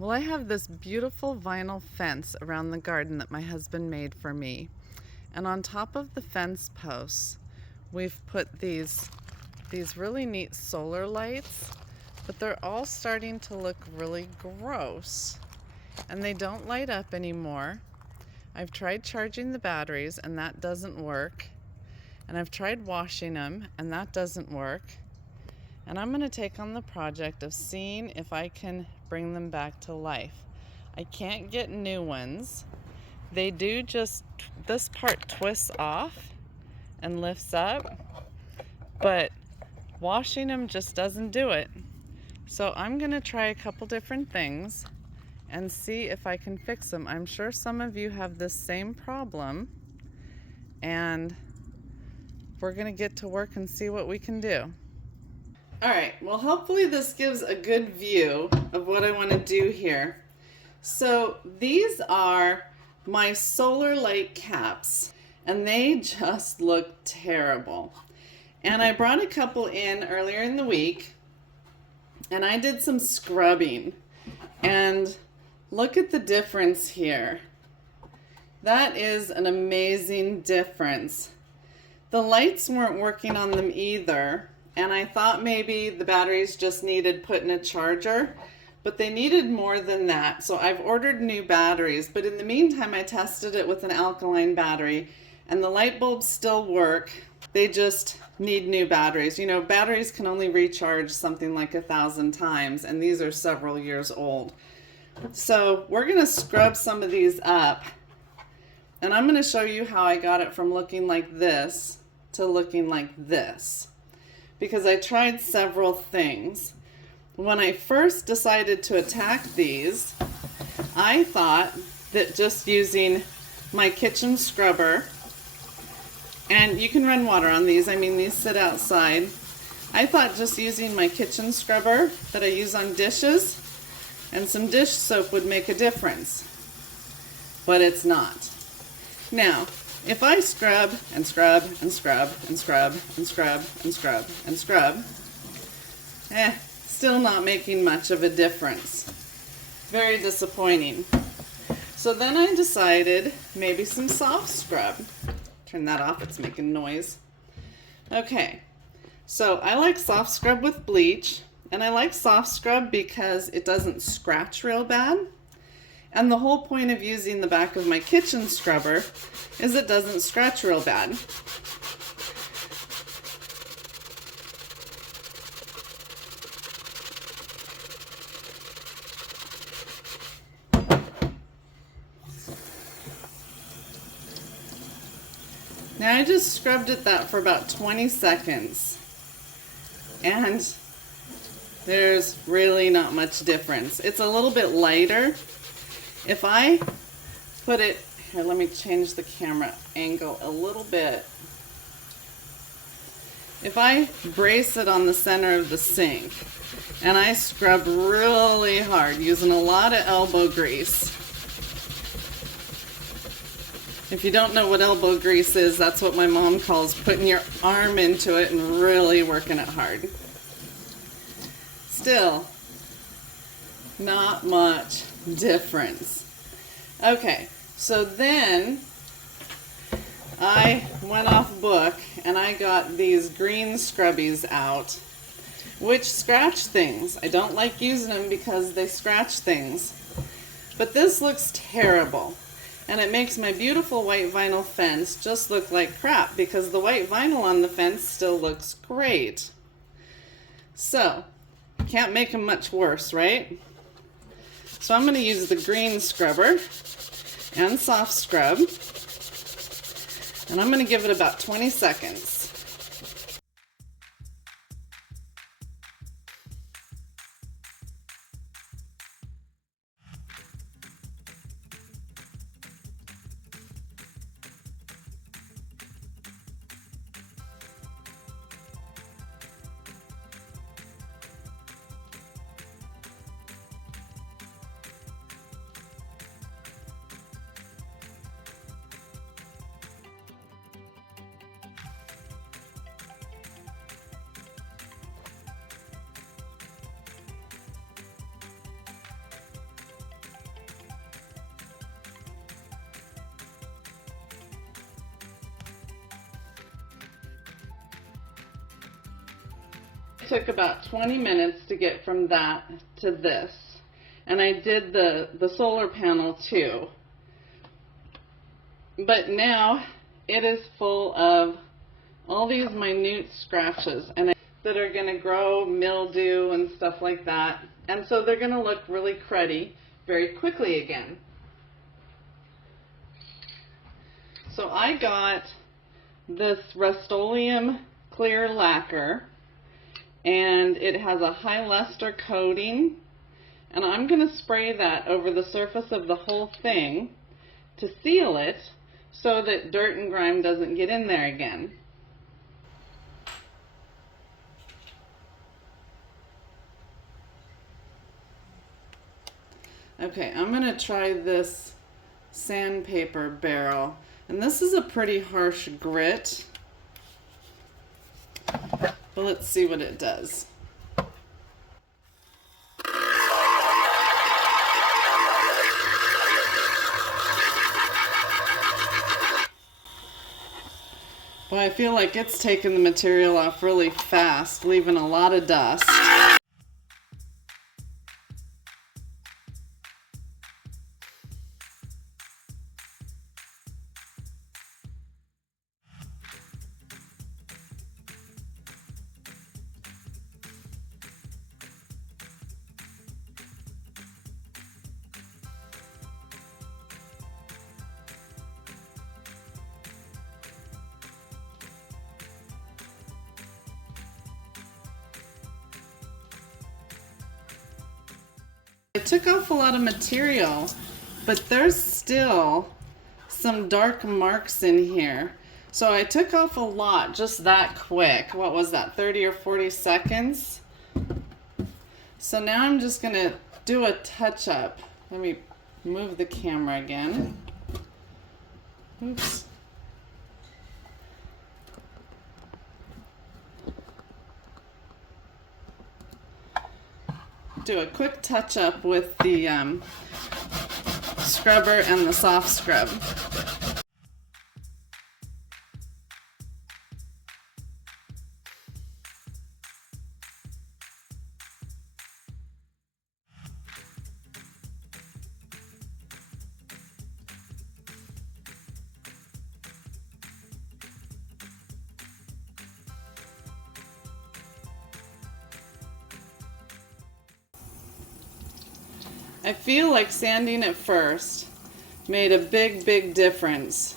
Well, I have this beautiful vinyl fence around the garden that my husband made for me. And on top of the fence posts, we've put these really neat solar lights, but they're all starting to look really gross. And they don't light up anymore. I've tried charging the batteries and that doesn't work. And I've tried washing them and that doesn't work. And I'm going to take on the project of seeing if I can bring them back to life. I can't get new ones. They do just, this part twists off and lifts up, but washing them just doesn't do it. So I'm going to try a couple different things and see if I can fix them. I'm sure some of you have this same problem, and we're going to get to work and see what we can do. All right, well, hopefully this gives a good view of what I want to do here. So these are my solar light caps, and they just look terrible. And I brought a couple in earlier in the week, and I did some scrubbing. And look at the difference here. That is an amazing difference. The lights weren't working on them either. And I thought maybe the batteries just needed put in a charger, but they needed more than that. So I've ordered new batteries, but in the meantime, I tested it with an alkaline battery and the light bulbs still work. They just need new batteries. You know, batteries can only recharge something like 1,000 times, and these are several years old. So we're gonna scrub some of these up, and I'm gonna show you how I got it from looking like this to looking like this, because I tried several things. When I first decided to attack these, I thought that just using my kitchen scrubber, and you can run water on these, I mean these sit outside. I thought just using my kitchen scrubber that I use on dishes and some dish soap would make a difference, but it's not. Now, if I scrub and scrub and scrub and scrub and scrub and scrub and scrub, still not making much of a difference. Very disappointing. So then I decided maybe some soft scrub. Turn that off, it's making noise. Okay, so I like soft scrub with bleach, and I like soft scrub because it doesn't scratch real bad. And the whole point of using the back of my kitchen scrubber is it doesn't scratch real bad. Now I just scrubbed at that for about 20 seconds, and there's really not much difference. It's a little bit lighter. If I put it, here, let me change the camera angle a little bit. If I brace it on the center of the sink and I scrub really hard using a lot of elbow grease. If you don't know what elbow grease is, that's what my mom calls putting your arm into it and really working it hard. Still, not much difference. Okay, so then I went off book and I got these green scrubbies out, which scratch things. I don't like using them because they scratch things. But this looks terrible. And it makes my beautiful white vinyl fence just look like crap because the white vinyl on the fence still looks great. So, can't make them much worse, right? So I'm going to use the green scrubber and soft scrub, and I'm going to give it about 20 seconds. took about 20 minutes to get from that to this. And I did the solar panel too. But now it is full of all these minute scratches that are going to grow mildew and stuff like that. And so they're going to look really cruddy very quickly again. So I got this Rust-Oleum clear lacquer, and it has a high luster coating, and I'm going to spray that over the surface of the whole thing to seal it so that dirt and grime doesn't get in there again. Okay, I'm going to try this sandpaper barrel, and this is a pretty harsh grit, but let's see what it does. Boy, I feel like it's taking the material off really fast, leaving a lot of dust. I took off a lot of material, but there's still some dark marks in here. So I took off a lot just that quick. What was that, 30 or 40 seconds? So now I'm just going to do a touch-up. Let me move the camera again. Oops. Do a quick touch up with the scrubber and the soft scrub. I feel like sanding it first made a big difference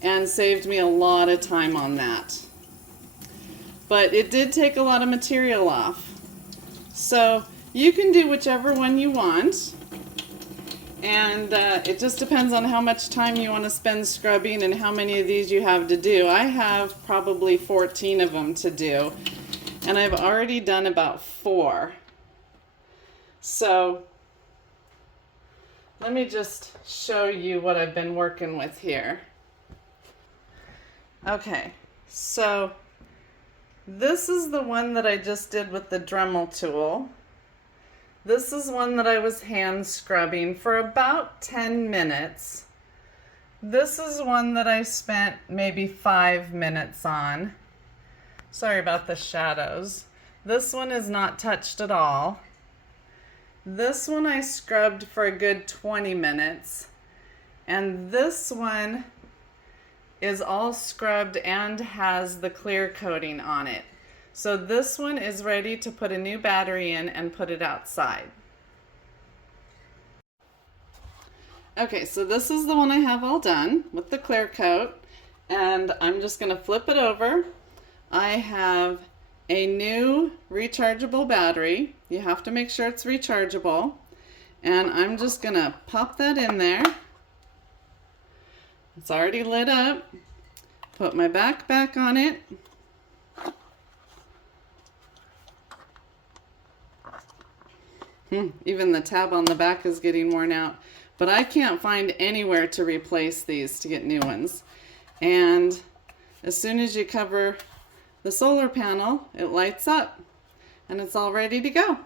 and saved me a lot of time on that. But it did take a lot of material off. So you can do whichever one you want, and it just depends on how much time you want to spend scrubbing and how many of these you have to do. I have probably 14 of them to do, and I've already done about 4. So let me just show you what I've been working with here. Okay, so this is the one that I just did with the Dremel tool. This is one that I was hand scrubbing for about 10 minutes. This is one that I spent maybe 5 minutes on. Sorry about the shadows. This one is not touched at all. This one I scrubbed for a good 20 minutes. And this one is all scrubbed and has the clear coating on it. So this one is ready to put a new battery in and put it outside. Okay, so this is the one I have all done with the clear coat, and I'm just going to flip it over. I have a new rechargeable battery. You have to make sure it's rechargeable. And I'm just going to pop that in there. It's already lit up. Put my back on it. Even the tab on the back is getting worn out. But I can't find anywhere to replace these to get new ones. And as soon as you cover the solar panel, it lights up and it's all ready to go.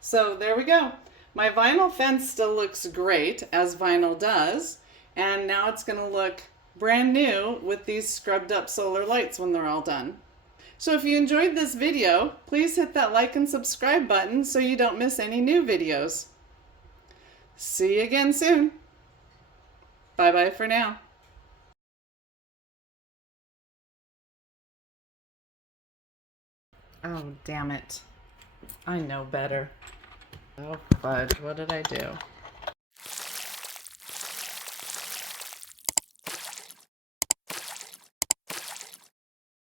So there we go. My vinyl fence still looks great, as vinyl does, and now it's going to look brand new with these scrubbed up solar lights when they're all done. So if you enjoyed this video, please hit that like and subscribe button so you don't miss any new videos. See you again soon. Bye-bye for now. Oh, damn it. I know better. Oh, fudge, what did I do?